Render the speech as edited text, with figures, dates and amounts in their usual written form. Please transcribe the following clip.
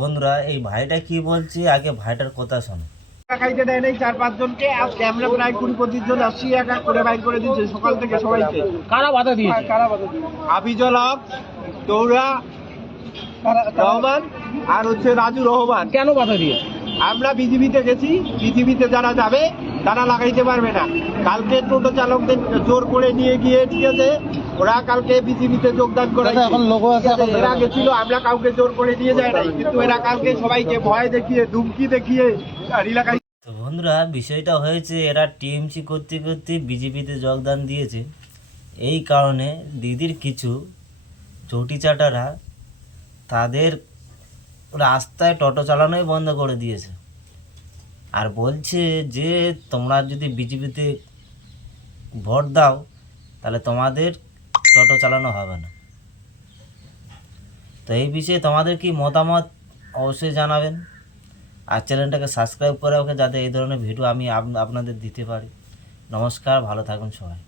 বন্ধুরা এই ভাইটা কি বলছে আগে ভাইটার কথা শোনো। খাইতে দেয় নাই 4-5 জনকে, আজকে আমরা প্রায় 20-25 জন আসছি, এক এক করে বাইর করে দিচ্ছে সকাল থেকে সবাইকে। কারা বাধা দিয়েছে? হাফিজুল হক, তৌরা রহমান আর হচ্ছে রাজু রহমান। কেন বাধা দিয়েছে? আমরা বিজিবিতে গেছি, বিজিবিতে যারা যাবে তারা লাগাইতে পারবে না। কালকে টোটো চালকদের জোর করে নিয়ে গিয়ে, ঠিক আছে, ওরা কালকে বিজিবিতে যোগদান করে। এরা গেছিল, আমরা কাউকে জোর করে নিয়ে যায় নাই, কিন্তু এরা কালকে সবাইকে ভয় দেখিয়ে, ধুমকি দেখিয়ে এলাকায়। তো বন্ধুরা বিষয়টা হয়েছে এরা টিএমসি করতে করতে বিজেপিতে যোগদান দিয়েছে। এই কারণে দিদির কিছু চটিচাটারা তাদের রাস্তায় টোটো চালানোই বন্ধ করে দিয়েছে, আর বলছে যে তোমরা যদি বিজেপিতে ভোট দাও তাহলে তোমাদের টোটো চালানো হবে না। তো এই বিষয়ে তোমাদের কি মতামত অবশ্যই জানাবেন, আর চ্যানেলটাকে সাবস্ক্রাইব করে রাখবেন যাতে এই ধরনের ভিডিও আমি আপনাদের দিতে পারি। নমস্কার, ভালো থাকুন সবাই।